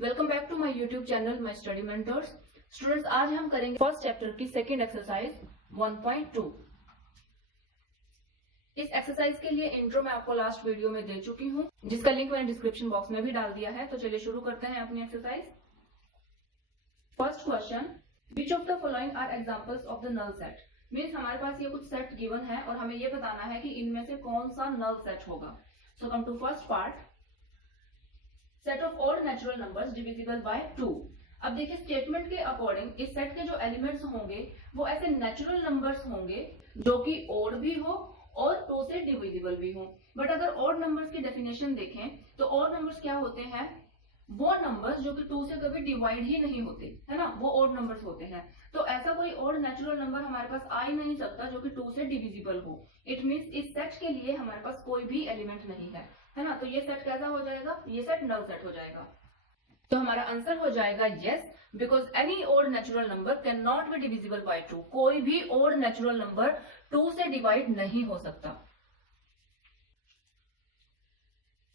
Welcome back to my YouTube channel my study mentors. Students, आज हम करेंगे first chapter की सेकंड एक्सरसाइज 1.2। इस एक्सरसाइज के लिए इंट्रो मैं आपको लास्ट वीडियो में दे चुकी हूँ, जिसका लिंक मैंने डिस्क्रिप्शन बॉक्स में भी डाल दिया है। तो चलिए शुरू करते हैं अपनी exercise. First question, which of the following are examples of the null set. Means हमारे पास ये कुछ सेट गिवन है और हमें ये बताना है कि इनमें से कौन सा नल सेट होगा। So come to first part, set of odd natural numbers divisible by 2। अब देखिए, स्टेटमेंट के अकॉर्डिंग इस सेट के जो एलिमेंट्स होंगे वो ऐसे नेचुरल नंबर्स होंगे जो कि ऑड भी हो और 2 से डिविजिबल भी हो। बट अगर ऑड नंबर्स की डेफिनेशन देखें तो ऑड नंबर्स क्या होते हैं? वो नंबर्स जो कि 2 से कभी डिवाइड ही नहीं होते, है ना, वो ऑड नंबर्स होते हैं। तो ऐसा कोई ऑड नेचुरल नंबर हमारे पास आ ही नहीं सकता जो कि 2 से डिविजिबल हो। इट मींस इस सेट के लिए हमारे पास कोई भी एलिमेंट नहीं है ना। तो ये सेट कैसा हो जाएगा? ये सेट नल सेट हो जाएगा। तो हमारा आंसर हो जाएगा yes, because any odd natural number can not be divisible by 2। कोई भी ऑड नेचुरल नंबर 2 से डिवाइड नहीं हो सकता।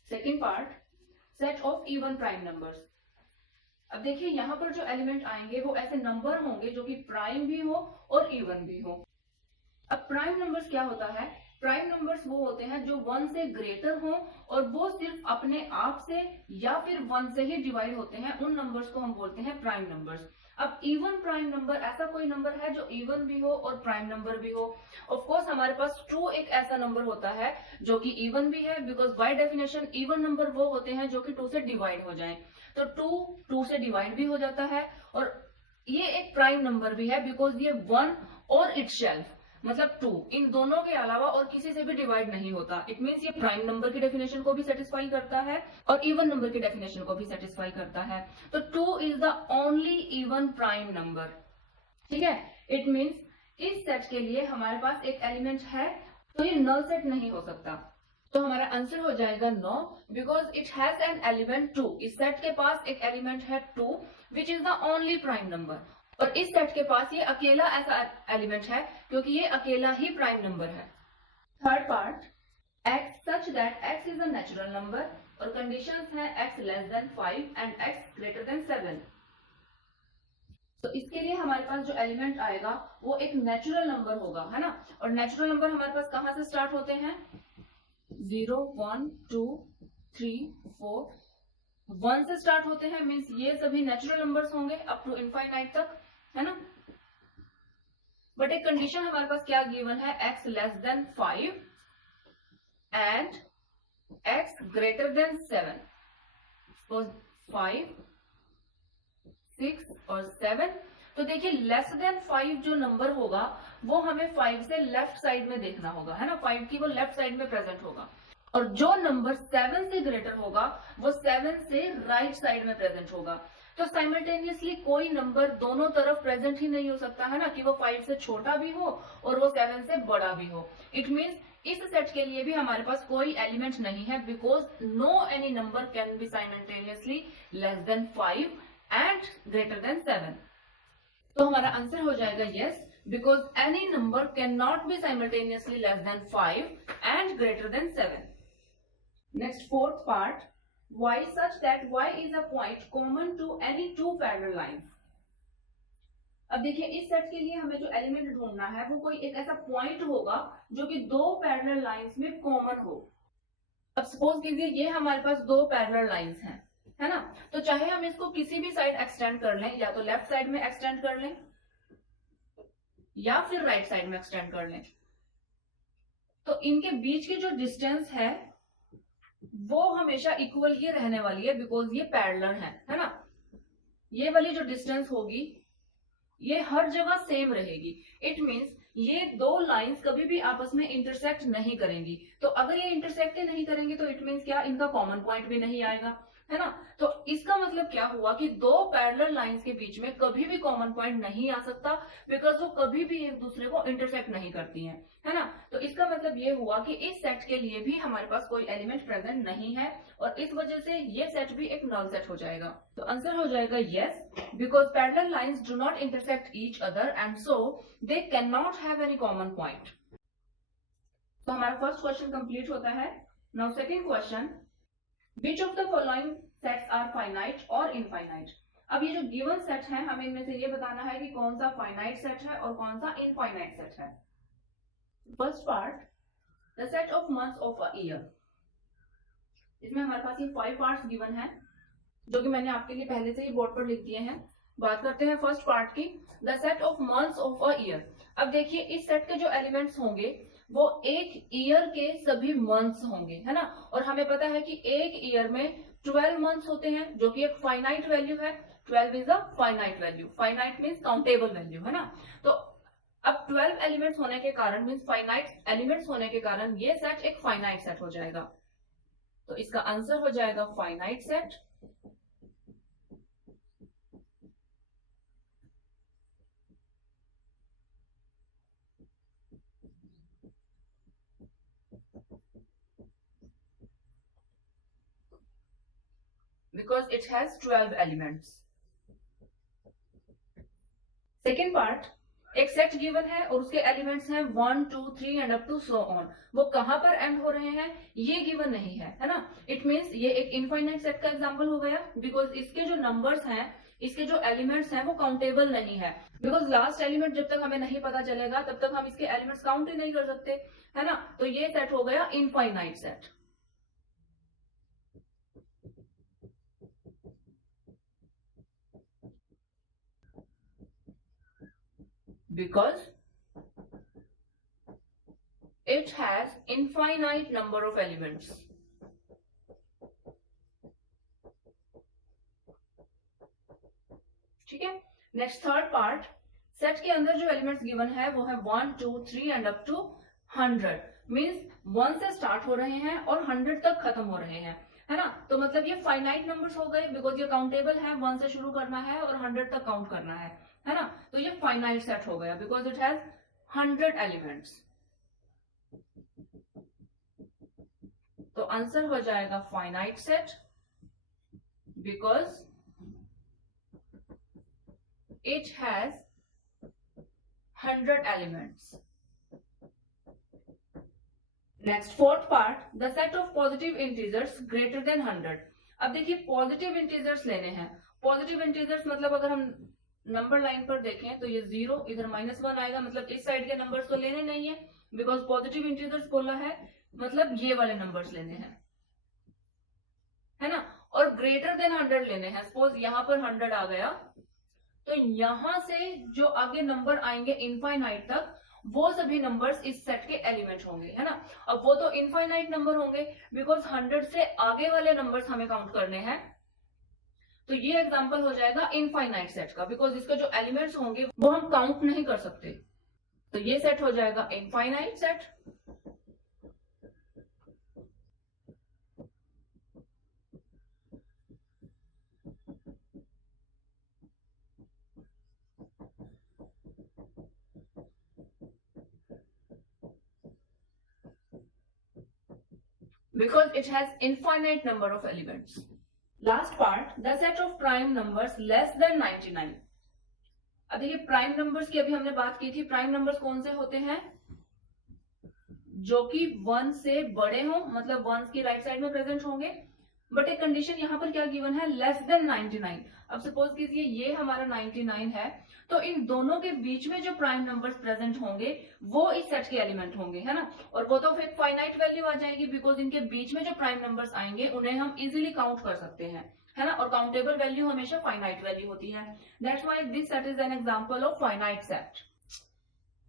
Second part, set of even prime numbers. अब देखिए, यहां पर जो एलिमेंट आएंगे वो ऐसे नंबर होंगे जो कि प्राइम भी हो और इवन भी हो। अब प्राइम नंबर्स क्या होता है? प्राइम नंबर्स वो होते हैं जो 1 से ग्रेटर हो और वो सिर्फ अपने आप से या फिर 1 से ही डिवाइड होते हैं। उन नंबर्स को हम बोलते हैं प्राइम नंबर्स। अब इवन प्राइम नंबर ऐसा कोई नंबर है जो इवन भी हो और प्राइम नंबर भी हो। ऑफ कोर्स हमारे पास 2 एक ऐसा नंबर होता है जो कि इवन भी है, because by definition even number वो होते हैं जो कि 2 से डिवाइड हो जाएं। तो 2 से डिवाइड भी हो जाता है और ये एक प्राइम नंबर भी है बिकॉज ये 1 और इटसेल्फ मतलब 2, इन दोनों के अलावा और किसी से भी डिवाइड नहीं होता। इट मींस ये प्राइम नंबर की डेफिनेशन को भी सेटिस्फाई करता है और इवन नंबर की डेफिनेशन को भी सेटिस्फाई करता है। तो 2 is the only even prime number. ठीक है, इट मींस इस सेट के लिए हमारे पास एक एलिमेंट है तो ये नल सेट नहीं हो सकता। तो हमारा आंसर हो जाएगा no, because it has an element 2। इस सेट के पास एक एलिमेंट है 2 which is the only prime number. और इस सेट के पास ये अकेला ऐसा एलिमेंट है क्योंकि ये अकेला ही प्राइम नंबर है। Third part, x such that x is a natural number और कंडीशंस हैं x less than 5 and x greater than 7। तो इसके लिए हमारे पास जो एलिमेंट आएगा वो एक नेचुरल नंबर होगा, है ना। और नेचुरल नंबर हमारे पास कहां से स्टार्ट होते हैं? 0 1 2 3 4 1 से स्टार्ट होते हैं। मीन्स ये सभी नेचुरल नंबर्स होंगे अप टू इनफाइनाइट तक, है ना। बट एक कंडीशन हमारे पास क्या गिवन है? x less than 5 and x greater than 7। Suppose 5 6 और 7। तो देखिए, लेस देन 5 जो नंबर होगा वो हमें 5 से लेफ्ट साइड में देखना होगा, है ना। 5 की वो लेफ्ट साइड में प्रेजेंट होगा और जो नंबर 7 से ग्रेटर होगा वो 7 से राइट साइड में प्रेजेंट होगा। तो साइमल्टेनियसली कोई नंबर दोनों तरफ प्रेजेंट ही नहीं हो सकता, है ना, कि वो 5 से छोटा भी हो और वो 7 से बड़ा भी हो। इट मींस इस सेट के लिए भी हमारे पास कोई एलिमेंट नहीं है, because no any number can be simultaneously less than 5 and greater than 7। तो हमारा आंसर हो जाएगा yes, because any number can not be simultaneously less than 5 and greater than 7। Next fourth part, y such that y is a point common to any 2 parallel lines। अब देखिए, इस set के लिए हमें जो एलिमेंट ढूंढना है वो कोई एक ऐसा पॉइंट होगा जो कि 2 पैरेलल लाइंस में कॉमन हो। अब सपोज कीजिए ये हमारे पास 2 पैरेलल लाइंस हैं, है ना। तो चाहे हम इसको किसी भी साइड एक्सटेंड कर लें, या तो लेफ्ट साइड में एक्सटेंड कर लें या फिर राइट साइड में एक्सटेंड कर लें, तो इनके बीच की जो डिस्टेंस है वो हमेशा इक्वल ही रहने वाली है, बिकॉज ये पैरेलल है ना। ये वाली जो डिस्टेंस होगी ये हर जगह सेम रहेगी। इट मींस ये 2 लाइंस कभी भी आपस में इंटरसेक्ट नहीं करेंगी। तो अगर ये इंटरसेक्ट नहीं करेंगी तो इट मींस क्या? इनका कॉमन पॉइंट भी नहीं आएगा, है ना। तो इसका मतलब क्या हुआ कि 2 पैरेलल लाइंस के बीच में कभी भी कॉमन पॉइंट नहीं आ सकता, बिकॉज वो कभी भी एक दूसरे को इंटरसेक्ट नहीं करती हैं, है ना। तो इसका मतलब ये हुआ कि इस सेट के लिए भी हमारे पास कोई एलिमेंट प्रेजेंट नहीं है और इस वजह से ये सेट भी एक नल सेट हो जाएगा। तो आंसर हो जाएगा yes, because parallel lines do not intersect each other and so they can not have any common point. तो हमारा फर्स्ट क्वेश्चन कंप्लीट होता है। Now second question, which of the following sets are finite और infinite. अब ये जो given set है हमें इनमें से ये बताना है कि कौन सा फाइनाइट सेट है और कौन सा इनफाइनाइट सेट है। First part, the set of months of a year. इसमें हमारे पास ये 5 पार्ट्स गिवन है जो कि मैंने आपके लिए पहले से ही बोर्ड पर लिख दिए हैं। बात करते हैं फर्स्ट पार्ट की, the set of months of a year. अब देखिए इस सेट के जो एलिमेंट्स होंगे वो एक ईयर के सभी मंथ्स होंगे, है ना। और हमें पता है कि एक ईयर में 12 मंथ्स होते हैं जो कि एक फाइनाइट वैल्यू है। 12 is a finite value, finite means countable value, है ना। तो अब 12 एलिमेंट्स होने के कारण मीन्स फाइनाइट एलिमेंट्स होने के कारण ये सेट एक फाइनाइट सेट हो जाएगा। तो इसका आंसर हो जाएगा finite set. Because it has 12 elements. Second part, एक सेट गिवन है और उसके एलिमेंट्स हैं 1, 2, 3 and up to so on. वो कहां पर एंड हो रहे हैं ये गिवन नहीं है ना। इट मींस ये एक इनफाइनाइट सेट का एग्जांपल हो गया बिकॉज इसके जो नंबर्स हैं, इसके जो एलिमेंट्स हैं वो काउंटेबल नहीं है। बिकॉज लास्ट एलिमेंट जब तक हमें नहीं पता चलेगा तब तक हम इसके एलिमेंट्स काउंट ही नहीं कर सकते, है ना। तो ये सेट हो गया infinite set. Because it has infinite number of elements. ठीक है। नेक्स्ट थर्ड पार्ट, सेट के अंदर जो एलिमेंट्स गिवन है वो है 1, 2, 3 एंड अप टू 100। मीन्स 1 से स्टार्ट हो रहे हैं और 100 तक खत्म हो रहे हैं, है ना। तो मतलब ये फाइनाइट नंबर्स हो गए बिकॉज ये काउंटेबल है, 1 से शुरू करना है और 100 तक काउंट करना है ना। तो ये फाइनाइट सेट हो गया बिकॉज इट हैज 100 एलिमेंट्स। तो आंसर हो जाएगा finite set because it has 100 elements. Next fourth part, the set of positive integers greater than 100। अब देखिए पॉजिटिव इंटीजर्स लेने हैं। पॉजिटिव इंटीजर्स मतलब अगर हम नंबर लाइन पर देखें तो ये 0, इधर -1 आएगा, मतलब इस साइड के नंबर्स तो लेने नहीं है बिकॉज पॉजिटिव इंटीजर्स बोला है, मतलब ये वाले नंबर्स लेने हैं, है ना। और ग्रेटर देन 100 लेने हैं। सपोज यहां पर 100 आ गया तो यहां से जो आगे नंबर आएंगे इनफाइनाइट तक वो सभी नंबर्स इस सेट के एलिमेंट होंगे, है ना। अब वो तो इनफाइनाइट नंबर होंगे बिकॉज 100 से आगे वाले नंबर्स हमें काउंट करने हैं। तो ये एग्जांपल हो जाएगा इनफाइनाइट सेट का बिकॉज इसके जो एलिमेंट्स होंगे वो हम काउंट नहीं कर सकते। तो ये सेट हो जाएगा infinite set. Because it has infinite number of elements. Last part, the set of prime numbers less than 99. अब देखिए प्राइम नंबर्स की अभी हमने बात की थी। प्राइम नंबर्स कौन से होते हैं जो कि 1 से बड़े हों, मतलब 1 की राइट साइड में प्रेजेंट होंगे। बट एक कंडीशन यहाँ पर क्या गिवन है, लेस देन 99। अब सपोज कीजिए ये हमारा 99 है तो इन दोनों के बीच में जो प्राइम नंबर्स प्रेजेंट होंगे वो इस सेट के एलिमेंट होंगे, है ना। और वो तो फिर फाइनाइट वैल्यू आ जाएगी बिकॉज इनके बीच में जो प्राइम नंबर्स आएंगे उन्हें हम इजीली काउंट कर सकते हैं, है ना। और काउंटेबल वैल्यू हमेशा फाइनाइट वैल्यू होती है। That's why this set is an example of finite set.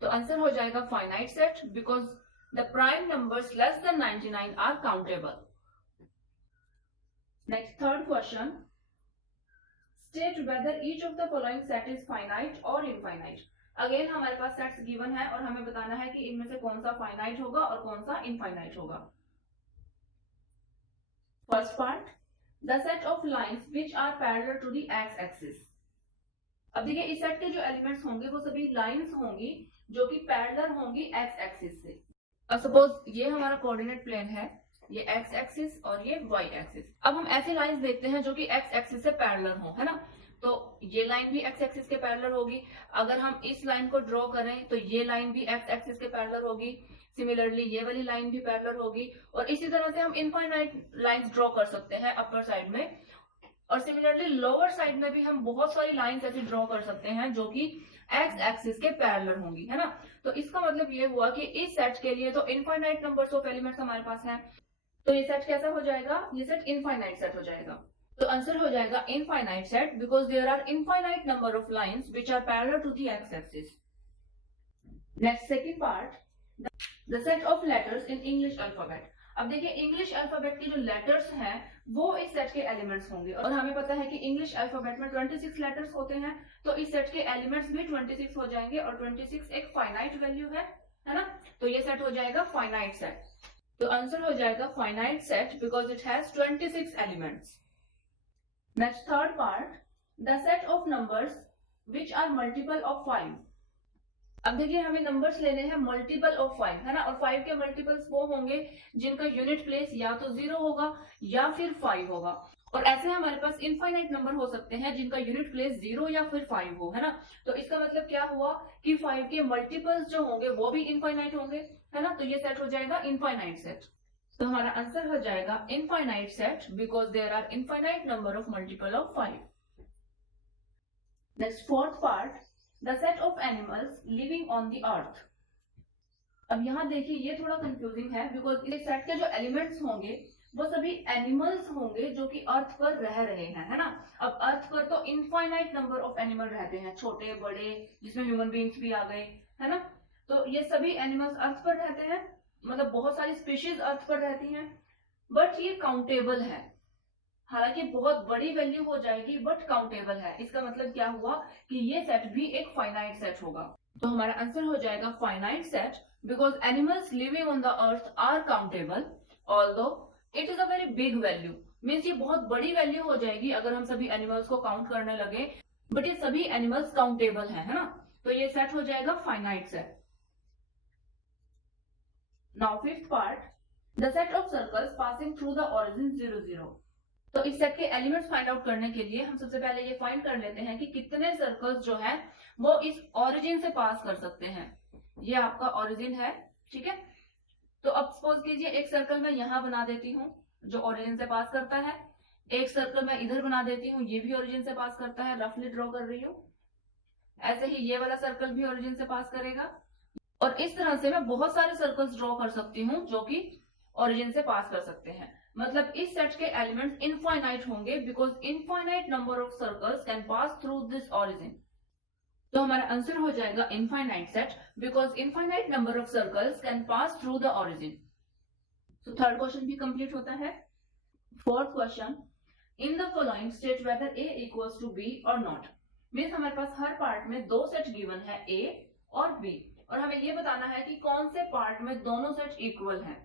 तो आंसर हो जाएगा finite set because the prime numbers less than 99 are countable. Next third question, state whether each of the following set is finite और infinite. Again हमारे पास sets given है और हमें बताना है कि इनमें से कौन सा फाइनाइट होगा और कौन सा इनफाइनाइट होगा। First part, the set of lines which are parallel to the x axis. अब देखिए इस सेट के जो एलिमेंट्स होंगे वो सभी लाइंस होंगी जो कि पैरेलल होंगी एक्स एक्सिस से। अब सपोज ये हमारा कोऑर्डिनेट प्लेन है, ये एक्स एक्सिस और ये वाई एक्सिस। अब हम ऐसी लाइंस देखते हैं जो कि एक्स एक्सिस से पैरेलल हो, है ना। तो ये लाइन भी एक्स एक्सिस के पैरेलल होगी। अगर हम इस लाइन को ड्रॉ करें तो ये लाइन भी एक्स एक्सिस के पैरेलल होगी। सिमिलरली ये वाली लाइन भी पैरेलल होगी, और इसी तरह से हम इनफाइनाइट लाइंस ड्रॉ कर सकते हैं अपर साइड में। और सिमिलरली लोअर साइड में भी हम बहुत सारी लाइंस ऐसी ड्रॉ कर सकते हैं जो कि एक्स एक्सिस के पैरेलल होंगी, है ना। तो इसका मतलब ये हुआ कि इस सेट के लिए तो इनफाइनाइट नंबर्स ऑफ एलिमेंट्स हमारे पास हैं, तो ये सेट कैसा हो जाएगा, ये सेट इनफाइनाइट सेट हो जाएगा। तो आंसर हो जाएगा infinite set, because there are infinite number of lines which are parallel to the x axis. Next second part, the set of letters in English alphabet. अब देखिए इंग्लिश अल्फाबेट के जो letters हैं वो इस सेट के एलिमेंट्स होंगे, और हमें पता है कि इंग्लिश अल्फाबेट में 26 लेटर्स होते हैं, तो इस सेट के एलिमेंट्स भी 26 हो जाएंगे, और 26 एक फाइनाइट वैल्यू है ना। तो ये सेट हो जाएगा फाइनाइट सेट। तो आंसर हो जाएगा finite set because it has 26 elements. Next third part, the set of numbers which are multiple of 5। अब देखिए हमें नंबर्स लेने हैं मल्टीपल ऑफ 5, है ना, और 5 के मल्टीपल्स वो होंगे जिनका यूनिट प्लेस या तो 0 होगा या फिर 5 होगा, और ऐसे हमारे पास इनफाइनाइट नंबर हो सकते हैं जिनका यूनिट प्लेस 0 या फिर 5 हो, है ना। तो इसका मतलब क्या हुआ कि 5 के मल्टीपल्स जो होंगे वो भी इनफाइनाइट होंगे, है ना। तो ये सेट हो जाएगा इनफाइनाइट सेट। तो हमारा आंसर हो जाएगा infinite set because there are infinite number of multiple of 5। Next fourth part, the set of animals living on the earth. अब यहाँ देखिए ये थोड़ा कंफ्यूजिंग है बिकॉज इस सेट के जो एलिमेंट्स होंगे वो सभी एनिमल्स होंगे जो कि अर्थ पर रह रहे हैं, है ना। अब अर्थ पर तो इनफाइनाइट नंबर ऑफ एनिमल रहते हैं, छोटे बड़े, जिसमें ह्यूमन बींग्स भी आ गए, है ना। तो ये सभी एनिमल्स अर्थ पर रहते हैं, मतलब बहुत सारी स्पीशीज अर्थ पर रहती हैं, बट ये काउंटेबल है। हालांकि बहुत बड़ी वैल्यू हो जाएगी बट काउंटेबल है। इसका मतलब क्या हुआ कि ये सेट भी एक फाइनाइट सेट होगा। तो हमारा आंसर हो जाएगा finite set because animals living on the earth are countable although it is a very big value. Means ये बहुत बड़ी वैल्यू हो जाएगी अगर हम सभी एनिमल्स को काउंट करने लगे, बट ये सभी एनिमल्स काउंटेबल है ना। तो ये सेट हो जाएगा finite set. Now fifth part, the set of circles passing through the origin 0 0। तो इस सेट के एलिमेंट्स फाइंड आउट करने के लिए हम सबसे पहले ये फाइंड कर लेते हैं कि कितने सर्कल्स जो है वो इस ओरिजिन से पास कर सकते हैं। ये आपका ओरिजिन है, ठीक है। तो अब सपोज कीजिए एक सर्कल मैं यहाँ बना देती हूँ जो ओरिजिन से पास करता है, एक सर्कल मैं इधर बना देती हूँ, ये भी ओरिजिन से पास करता है, रफली ड्रॉ कर रही हूँ। ऐसे ही ये वाला सर्कल भी ओरिजिन से पास करेगा, और इस तरह से मैं बहुत सारे सर्कल्स ड्रॉ कर सकती हूँ जो कि ओरिजिन से पास कर सकते हैं। मतलब इस सेट के एलिमेंट्स इनफाइनाइट होंगे because infinite number of circles can pass through this origin. तो हमारा आंसर हो जाएगा infinite set because infinite number of circles can pass through the origin. तो थर्ड क्वेश्चन भी कंप्लीट होता है। Fourth question, in the following state whether A equals to B और not. Means हमारे पास हर पार्ट में दो सेट गिवन है, ए और बी, और हमें ये बताना है कि कौन से पार्ट में दोनों सेट इक्वल हैं।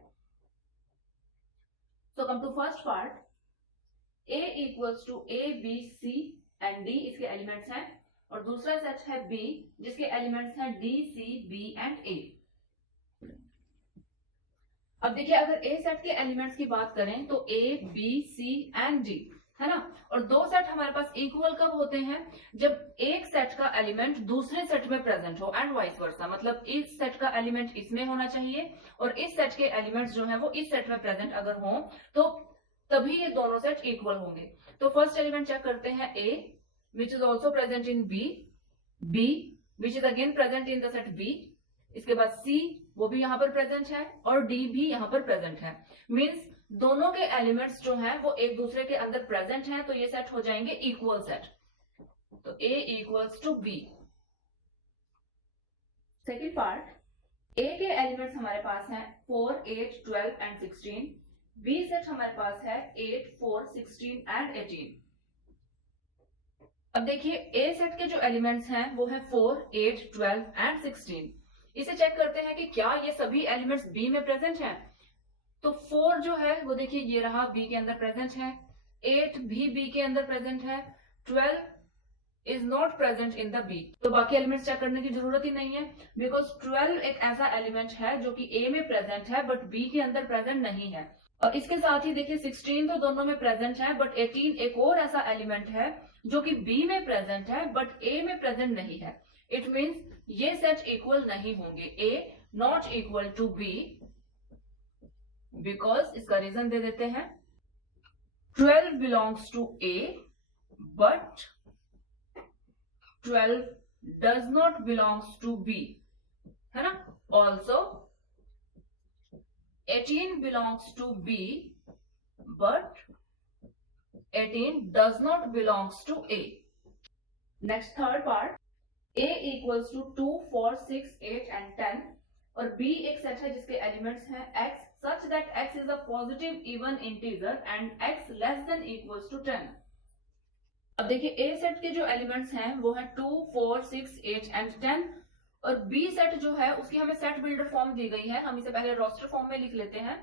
So come to first part, A equals to A, B, C and D इसके एलिमेंट्स हैं, और दूसरा सेट है B जिसके एलिमेंट्स हैं D, C, B and A। अब देखिए अगर A सेट के एलिमेंट्स की बात करें तो A, B, C and D, है ना। और दो सेट हमारे पास इक्वल कब होते हैं, जब एक सेट का एलिमेंट दूसरे सेट में प्रेजेंट हो एंड वाइस वर्सा। मतलब इस सेट का एलिमेंट इसमें होना चाहिए और इस सेट के एलिमेंट्स जो हैं वो इस सेट में प्रेजेंट अगर हो तो तभी ये दोनों सेट इक्वल होंगे। तो फर्स्ट एलिमेंट चेक करते हैं A which is also present in B, B which is again present in the set B, इसके बाद C वो भी यहाँ पर प्रेजेंट है और D भी यहाँ पर प्रेजेंट है। मीन्स दोनों के एलिमेंट्स जो हैं वो एक दूसरे के अंदर प्रेजेंट हैं, तो ये सेट हो जाएंगे इक्वल सेट। तो A equals to B। Second part, A के एलिमेंट्स हमारे पास हैं 4, 8, 12 एंड 16। B सेट हमारे पास है 8, 4, 16 एंड 18। अब देखिए A सेट के जो एलिमेंट्स हैं वो है 4, 8, 12 एंड 16। इसे चेक करते हैं कि क्या ये सभी एलिमेंट्स B में प्रेजेंट हैं। तो 4 जो है वो देखिए ये रहा B के अंदर प्रेजेंट है, 8 भी B के अंदर प्रेजेंट है, 12 is not present in the B। तो बाकी एलिमेंट्स चेक करने की जरूरत ही नहीं है बिकॉज 12 एक ऐसा एलिमेंट है जो कि A में प्रेजेंट है बट B के अंदर प्रेजेंट नहीं है। और इसके साथ ही देखिए 16 तो दोनों में प्रेजेंट है बट 18 एक और ऐसा एलिमेंट है जो कि B में प्रेजेंट है बट A में प्रेजेंट नहीं है। इट मीन्स ये सेट इक्वल नहीं होंगे, A not equal to B, because इसका रीजन दे देते हैं 12 belongs to A but 12 does not belongs to B, है ना। Also 18 belongs to B but 18 does not belongs to A. Next third part, a equals to 2, 4, 6, 8 and 10 और b एक set है जिसके एलिमेंट्स हैं x such that x is a positive even integer and x less than equals to 10। अब देखिए a set के जो elements हैं वो है 2, 4, 6, 8 एंड 10 और b सेट जो है उसकी हमें सेट बिल्डर फॉर्म दी गई है, हम इसे पहले रोस्टर फॉर्म में लिख लेते हैं।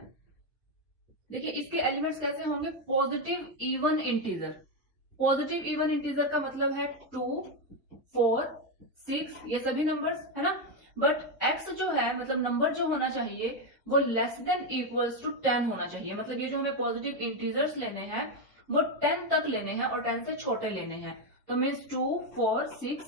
देखिए इसके एलिमेंट्स कैसे होंगे, positive even integer. Positive even integer का मतलब है 2, 4, 6 ये सभी नंबर्स, है ना। बट x जो है मतलब नंबर जो होना चाहिए वो लेस देन इक्वल्स टू 10 होना चाहिए। मतलब ये जो हमें पॉजिटिव इंटीजर्स लेने हैं वो 10 तक लेने हैं और 10 से छोटे लेने हैं। तो मीन्स 2, 4, 6,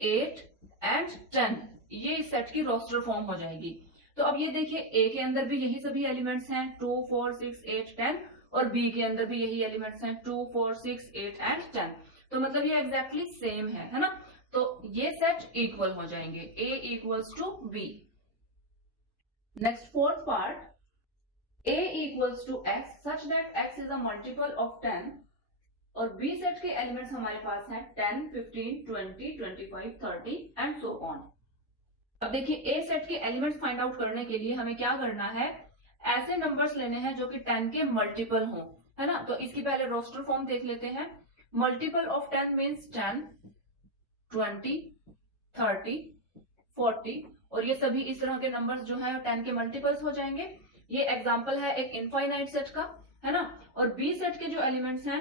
8 एंड 10 ये इस सेट की रोस्टर फॉर्म हो जाएगी। तो अब ये देखिए a के अंदर भी यही सभी एलिमेंट्स हैं 2, 4, 6, 8, 10 और b के अंदर भी यही एलिमेंट्स हैं 2, 4, 6, 8 एंड 10। तो मतलब ये एग्जैक्टली सेम है ना। तो ये सेट इक्वल हो जाएंगे, a equals to b। Next fourth part, a equals to x such that x is a multiple of 10 और b सेट के एलिमेंट्स हमारे पास हैं 10, 15, 20, 25, 30 एंड सो ऑन। अब देखिए a सेट के एलिमेंट्स फाइंड आउट करने के लिए हमें क्या करना है, ऐसे नंबर्स लेने हैं जो कि 10 के मल्टीपल हों, है ना। तो इसकी पहले रोस्टर फॉर्म देख लेते हैं। मल्टीपल ऑफ 10 मीन्स 10, 20, 30, 40 और ये सभी इस तरह के नंबर्स जो है 10 के मल्टीपल्स हो जाएंगे। ये एग्जांपल है एक इनफाइनाइट सेट का, है ना। और बी सेट के जो एलिमेंट्स हैं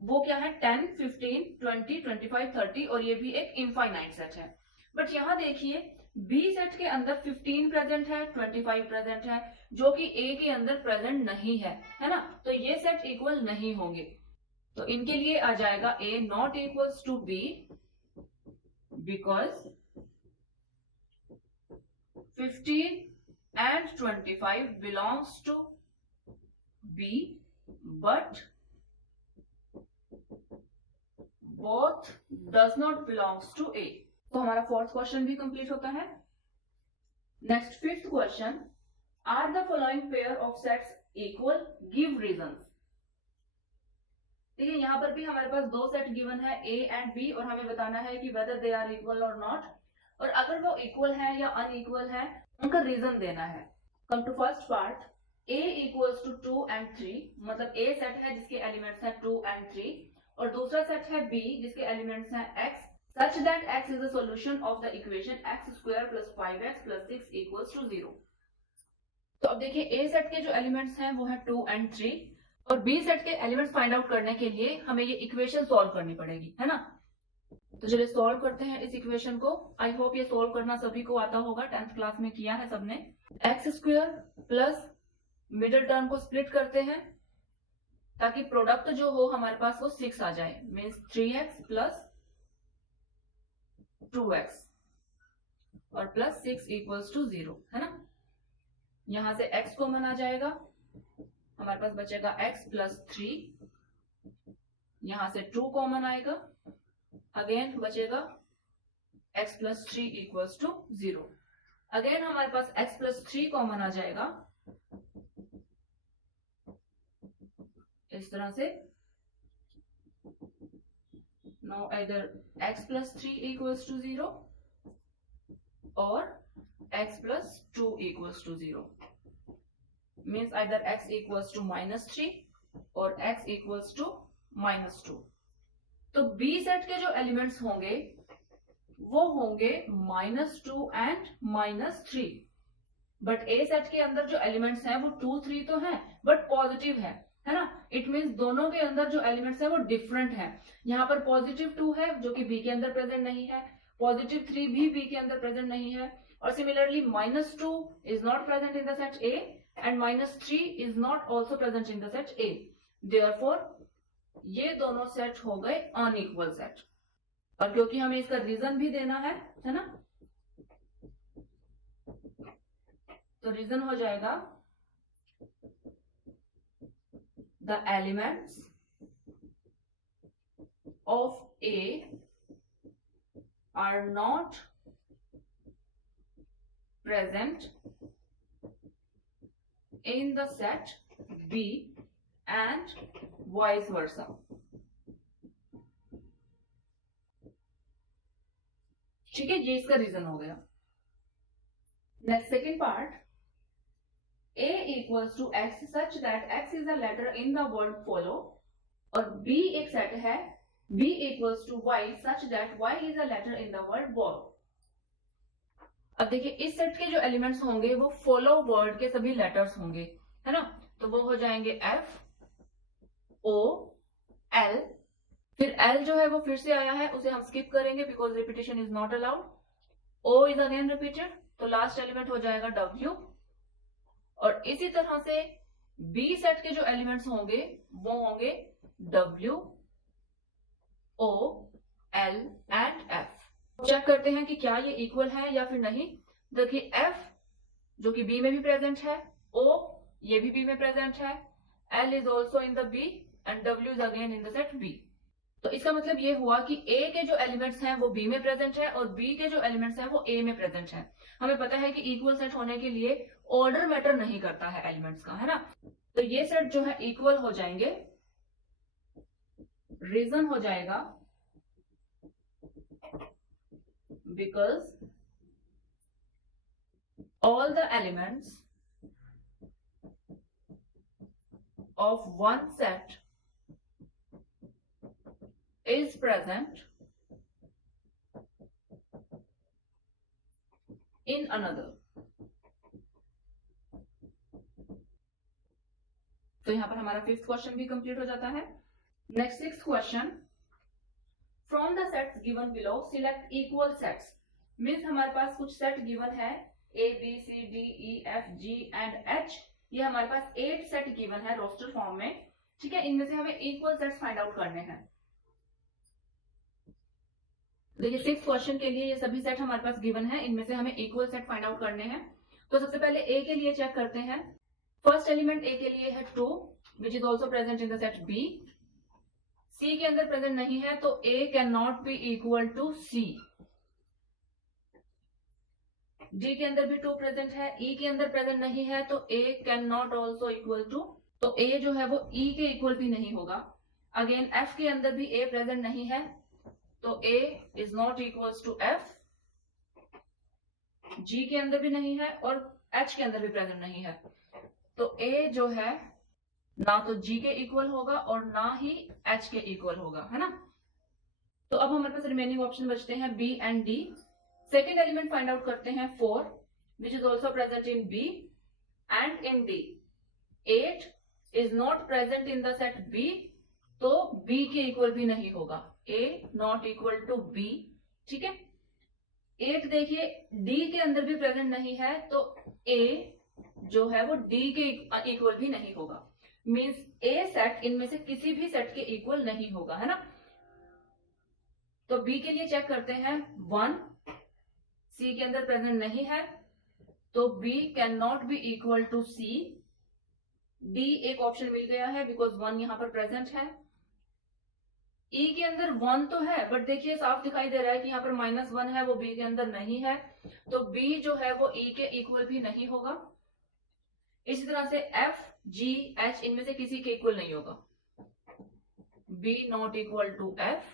वो क्या है 10, 15, 20, 25, 30 और ये भी एक इनफाइनाइट सेट है। बट यहाँ देखिए बी सेट के अंदर 15 प्रेजेंट है, 25 प्रेजेंट है जो कि ए के अंदर प्रेजेंट नहीं है ना। तो ये सेट इक्वल नहीं होंगे। तो इनके लिए आ जाएगा A not equals to B because 15 and 25 belongs to B but both does not belongs to A। तो हमारा फोर्थ क्वेश्चन भी कंप्लीट होता है। Next fifth question, are the following pair of sets equal, give reasons. ठीक है, यहाँ पर भी हमारे पास दो सेट गिवन है a एंड b और हमें बताना है कि वेदर दे आर इक्वल और नॉट, और अगर वो इक्वल है या अनइक्वल है उनका रीजन देना है। Come to first part, a equals to 2 and 3 मतलब a सेट है जिसके एलिमेंट्स हैं 2 एंड 3 और दूसरा सेट है b जिसके एलिमेंट्स हैं x such that x is the solution of the equation x square plus 5x plus 6 equals to 0। तो अब देखिए a सेट के जो एलिमेंट्स हैं वो है 2 एंड 3 और बी सेट के एलिमेंट्स फाइंड आउट करने के लिए हमें ये इक्वेशन सॉल्व करनी पड़ेगी, है ना। तो चलिए सॉल्व करते हैं इस इक्वेशन को। आई होप ये सॉल्व करना सभी को आता होगा, 10th क्लास में किया है सबने। X square plus middle term को स्प्लिट करते हैं ताकि प्रोडक्ट जो हो हमारे पास वो 6 आ जाए, मीन्स 3x प्लस 2x और प्लस 6 इक्वल्स टू 0, है ना। यहां से x कॉमन आ जाएगा, हमारे पास बचेगा x प्लस 3, यहां से 2 कॉमन आएगा, अगेन बचेगा x plus 3 equals to 0। Again हमारे पास x प्लस 3 कॉमन आ जाएगा इस तरह से। Now either x plus 3 equals to 0 और x plus 2 equals to 0 means either x equals to -3 और x equals to -2। तो b सेट के जो एलिमेंट्स होंगे वो होंगे -2 एंड -3 बट a सेट के अंदर जो एलिमेंट्स हैं वो 2, 3 तो हैं बट पॉजिटिव है ना। इट मीन्स दोनों के अंदर जो एलिमेंट्स हैं वो डिफरेंट है। यहाँ पर पॉजिटिव 2 है जो कि b के अंदर प्रेजेंट नहीं है, पॉजिटिव 3 भी b के अंदर प्रेजेंट नहीं है और similarly -2 is not present in the set a and -3 is not also present in the set A। Therefore, ये दोनों सेट हो गए अनइक्वल सेट। और क्योंकि हमें इसका रीजन भी देना है ना, तो रीजन हो जाएगा the elements of A R not present in the set B and vice versa. ठीक है, ये इसका रीजन हो गया. Next second part, A equals to X such that X is a letter in the word follow, और B एक set है B equals to Y such that Y is a letter in the word borrow. अब देखिए इस set के जो elements होंगे वो फॉलो वर्ड के सभी लेटर्स होंगे, है ना. तो वो हो जाएंगे F O L. फिर L जो है वो फिर से आया है, उसे हम स्किप करेंगे because repetition is not allowed. O is again repeated, तो लास्ट एलिमेंट हो जाएगा W. और इसी तरह से B सेट के जो एलिमेंट्स होंगे वो होंगे W O L and F. Check करते हैं कि क्या ये इक्वल है या फिर नहीं. देखिए F जो कि B में भी प्रेजेंट है, O ये भी B में प्रेजेंट है, L is also in the B and W is again in the set B. तो इसका मतलब ये हुआ कि A के जो एलिमेंट्स हैं वो B में प्रेजेंट है और B के जो एलिमेंट्स हैं वो A में प्रेजेंट है. हमें पता है कि इक्वल सेट होने के लिए ऑर्डर मैटर नहीं करता है एलिमेंट्स का, है ना. तो ये सेट जो है इक्वल हो जाएंगे. रीजन हो जाएगा because all the elements of one set is present in another. तो यहां पर हमारा फिफ्थ क्वेश्चन भी कंप्लीट हो जाता है. Next sixth question, from the sets given below select equal sets. Means हमारे पास कुछ सेट गिवन है A B C D E F G and H. ये हमारे पास 8 सेट गिवन है रोस्टर फॉर्म में. ठीक है, इनमें से हमें इक्वल सेट्स फाइंड आउट करने हैं. देखिए सिक्स्थ क्वेश्चन के लिए ये सभी सेट हमारे पास गिवन है, इनमें से हमें इक्वल सेट फाइंड आउट करने हैं. तो सबसे पहले A के लिए चेक करते हैं. फर्स्ट एलिमेंट A के लिए है 2 which is also present in the set B. C के अंदर प्रेजेंट नहीं है तो A can not be equal to C. D के अंदर भी 2 प्रेजेंट है, E के अंदर प्रेजेंट नहीं है तो A can not also equal to, तो A जो है वो E के इक्वल भी नहीं होगा. अगेन F के अंदर भी A प्रेजेंट नहीं है तो A is not equal to F. G के अंदर भी नहीं है और H के अंदर भी प्रेजेंट नहीं है तो A जो है ना तो G के इक्वल होगा और ना ही H के इक्वल होगा, है ना. तो अब हमारे पास रिमेनिंग ऑप्शन बचते हैं B and D. Second element find out करते हैं 4 which is also present in B and in D. 8 is not present in the set B तो B के इक्वल भी नहीं होगा. A not equal to B. ठीक है, 8 देखिए D के अंदर भी प्रेजेंट नहीं है तो A जो है वो D के इक्वल भी नहीं होगा. मीन्स A सेट इनमें से किसी भी सेट के इक्वल नहीं होगा, है ना. तो B के लिए चेक करते हैं 1 C के अंदर प्रेजेंट नहीं है तो B can not be equal to C. D एक ऑप्शन मिल गया है बिकॉज 1 यहां पर प्रेजेंट है. E के अंदर 1 तो है बट देखिए साफ दिखाई दे रहा है कि यहाँ पर -1 है, वो B के अंदर नहीं है तो B जो है वो E के इक्वल भी नहीं होगा. इसी तरह से F G H इनमें से किसी के इक्वल नहीं होगा. B not equal to F,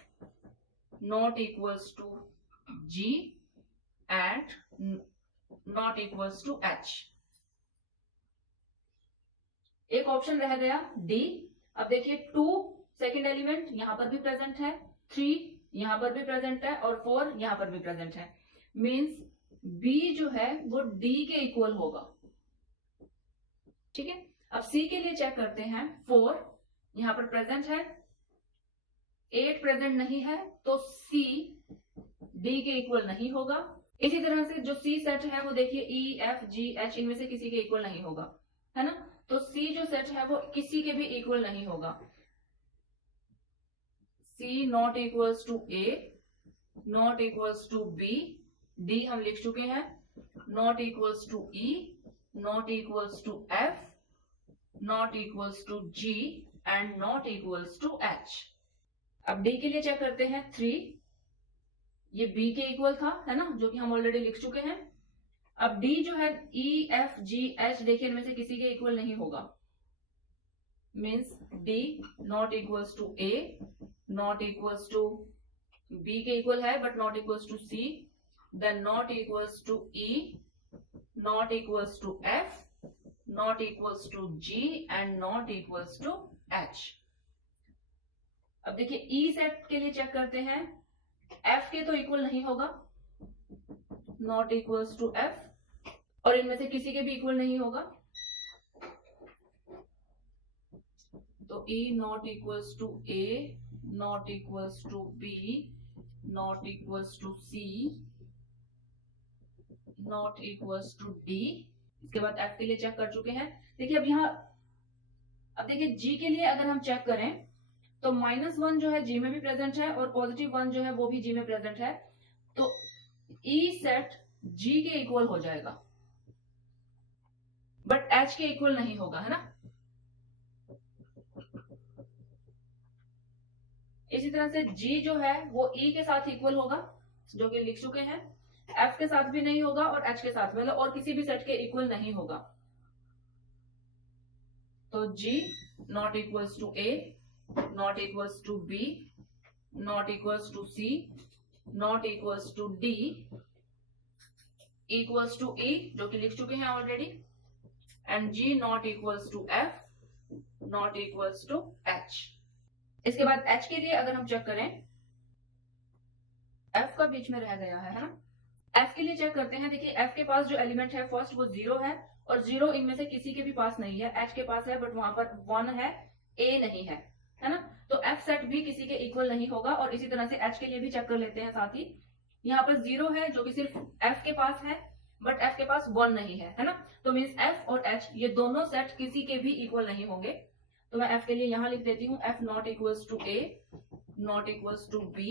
not equals to G and not equals to H. एक ऑप्शन रह गया D. अब देखिए 2 सेकेंड एलिमेंट यहां पर भी प्रेजेंट है, 3 यहां पर भी प्रेजेंट है और 4 यहां पर भी प्रेजेंट है. मीन्स B जो है वो D के इक्वल होगा. ठीक है, अब C के लिए चेक करते हैं. 4 यहां पर प्रेजेंट है, 8 प्रेजेंट नहीं है तो C D के इक्वल नहीं होगा. इसी तरह से जो C सेट है वो देखिए E F G H इनमें से किसी के इक्वल नहीं होगा, है ना. तो C जो सेट है वो किसी के भी इक्वल नहीं होगा. C not equals to A, not equals to B, D हम लिख चुके हैं, not equals to E not equals to F, not equals to G and not equals to H. अब D के लिए चेक करते हैं 3, ये B के इक्वल था, है ना, जो कि हम ऑलरेडी लिख चुके हैं। अब D जो है E, F, G, H, देखिए इनमें से किसी के इक्वल नहीं होगा, means D not equals to A, not equals to B के इक्वल है but not equals to C, then not equals to E, not equals to F, not equals to G and not equals to H। अब देखिए E set के लिए check करते हैं, F के तो इक्वल नहीं होगा, नॉट इक्वल्स टू F, और इनमें से किसी के भी इक्वल नहीं होगा, तो E not equals to A, not equals to B, not equals to C, not equals to D। इसके बाद F के लिए चेक कर चुके हैं। देखिए अब देखिए G के लिए अगर हम चेक करें तो -1 जो है G में भी प्रेजेंट है और +1 जो है वो भी G में प्रेजेंट है, तो E सेट G के इक्वल हो जाएगा बट H के इक्वल नहीं होगा, है ना। इसी तरह से G जो है वो E के साथ इक्वल होगा, जो कि लिख चुके हैं, F के साथ भी नहीं होगा और H के साथ, मतलब और किसी भी सेट के इक्वल नहीं होगा। तो G not equals to A, not equals to B, not equals to C, not equals to D, equals to E, जो कि लिख चुके हैं already, and G not equals to F, not equals to H। इसके बाद H के लिए अगर हम चेक करें, F का बीच में रह गया है ना। F के लिए चेक करते हैं। देखिए F के पास जो एलिमेंट है फर्स्ट वो 0 है और 0 इनमें से किसी के भी पास नहीं है। H के पास है बट वहां पर 1 है, A नहीं है ना। तो F सेट भी किसी के इक्वल नहीं होगा। और इसी तरह से H के लिए भी चेक कर लेते हैं साथ ही। यहाँ पर 0 है जो कि सिर्फ F के पास है बट F के पास 1 नहीं है ना। तो मीन्स F और H ये दोनों सेट किसी के भी इक्वल नहीं होंगे। तो मैं F के लिए यहाँ लिख देती हूँ, F not equals to A, not equals to B,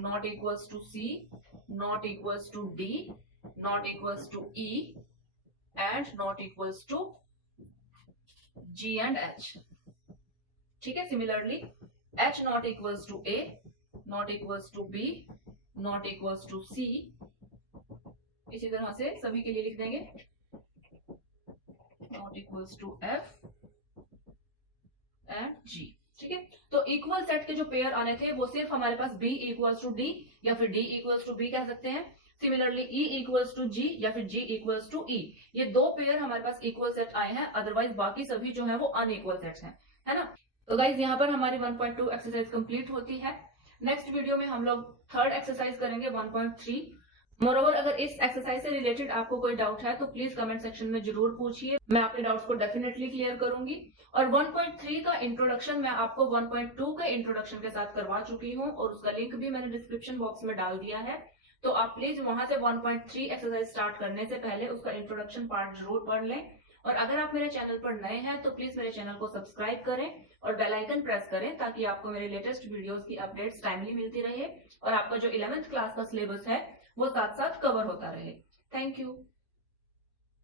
not equals to C, not equals to D, not equals to E and not equals to G and H। ठीक है। Similarly H not equals to A, not equals to B, not equals to C। इसी तरह से सभी के लिए लिख देंगे, not equals to F and G। ठीक है। तो इक्वल सेट के जो पेयर आने थे वो सिर्फ हमारे पास B इक्वल्स टू D या फिर D इक्वल्स टू B कह सकते हैं। Similarly E equals to G या फिर G इक्वल्स टू E, ये दो पेयर हमारे पास इक्वल सेट आए हैं। अदरवाइज बाकी सभी जो है वो अनइक्वल सेट्स हैं, है ना। तो गाइज यहाँ पर हमारी 1.2 एक्सरसाइज कंप्लीट होती है। नेक्स्ट वीडियो में हम लोग थर्ड एक्सरसाइज करेंगे 1.3। मोरओवर अगर इस एक्सरसाइज से रिलेटेड आपको कोई डाउट है तो प्लीज कमेंट सेक्शन में जरूर पूछिए, मैं आपके डाउट्स को डेफिनेटली क्लियर करूंगी। और 1.3 का इंट्रोडक्शन मैं आपको 1.2 के इंट्रोडक्शन के साथ करवा चुकी हूँ और उसका लिंक भी मैंने डिस्क्रिप्शन बॉक्स में डाल दिया है। तो आप प्लीज वहां से 1.3 एक्सरसाइज स्टार्ट करने से पहले उसका इंट्रोडक्शन पार्ट जरूर पढ़ लें। और अगर आप मेरे चैनल पर नए हैं तो प्लीज मेरे चैनल को सब्सक्राइब करें और बेल आइकन प्रेस करें ताकि आपको मेरे लेटेस्ट वीडियोस की अपडेट्स टाइमली मिलती रहे और आपका जो 11th क्लास का सिलेबस है वो साथ साथ कवर होता रहे। Thank you.